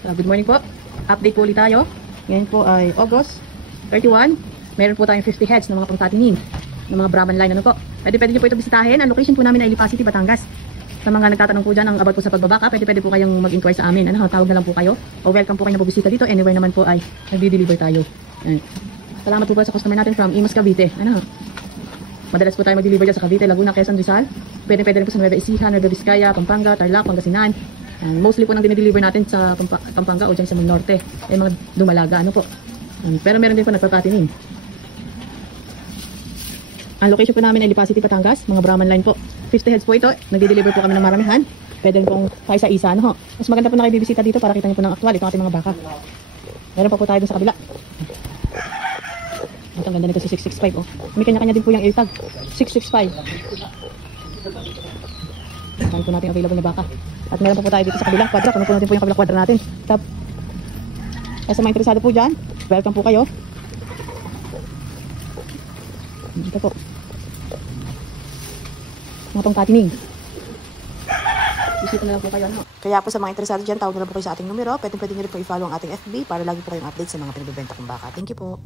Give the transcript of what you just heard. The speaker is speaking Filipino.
Good morning po. Update po ulit tayo. Ngayon po ay August 31. Meron po tayong 50 heads ng mga pangkatining ng mga Brahman line. Ano po? Pwede nyo po ito bisitahin. Ang location po namin ay Lipa City, Batangas. Sa mga nagtatanong po dyan ang about po sa pagbabaka, pwede po kayong mag-inquire sa amin. Ano, tawag na lang po kayo. O welcome po kayo na bubisita dito. Anywhere naman po ay nagdi-deliver tayo. Ayan. Salamat po sa customer natin from Imus, Cavite. Ano? Madalas po tayo mag-deliver dyan sa Cavite, Laguna, Quezon, Rizal. Pwede rin po sa Nueva Ecija, Nueva Vizcaya, Pampanga, Tarlac, Pangasinan. And mostly po nang dinideliver natin sa Pampanga o dyan sa Norte. Ay mga dumalaga, ano po. Pero meron din po nagpapatining. Ang location po namin ay Lipa City, Batangas. Mga Brahman line po. 50 heads po ito. Nagdi-deliver po kami ng maramihan. Pwede rin pong tayo sa isa, ano ho. Mas maganda po na kayo bibisita dito para kita niyo po ng aktual itong ating mga baka. Meron pa po tayo dun sa kabila. Ito, ang ganda nito si 665, oh. May kanya-kanya din po yung airtag. 665. Saan po natin available na baka. At meron pa po tayo dito sa kabilang kwadra. Puno po natin po yung kabilang kwadra natin. Tap. Kaya sa mga interesado po dyan, welcome po kayo. Ito po. Mga pangkatining. Bisita na lang po kayo. Ano? Kaya po sa mga interesado dyan, tawag na lang po kayo sa ating numero. Pwede nyo rin po i-follow ang ating FB para lagi po kayong update sa mga pinagbibenta kong baka. Thank you po.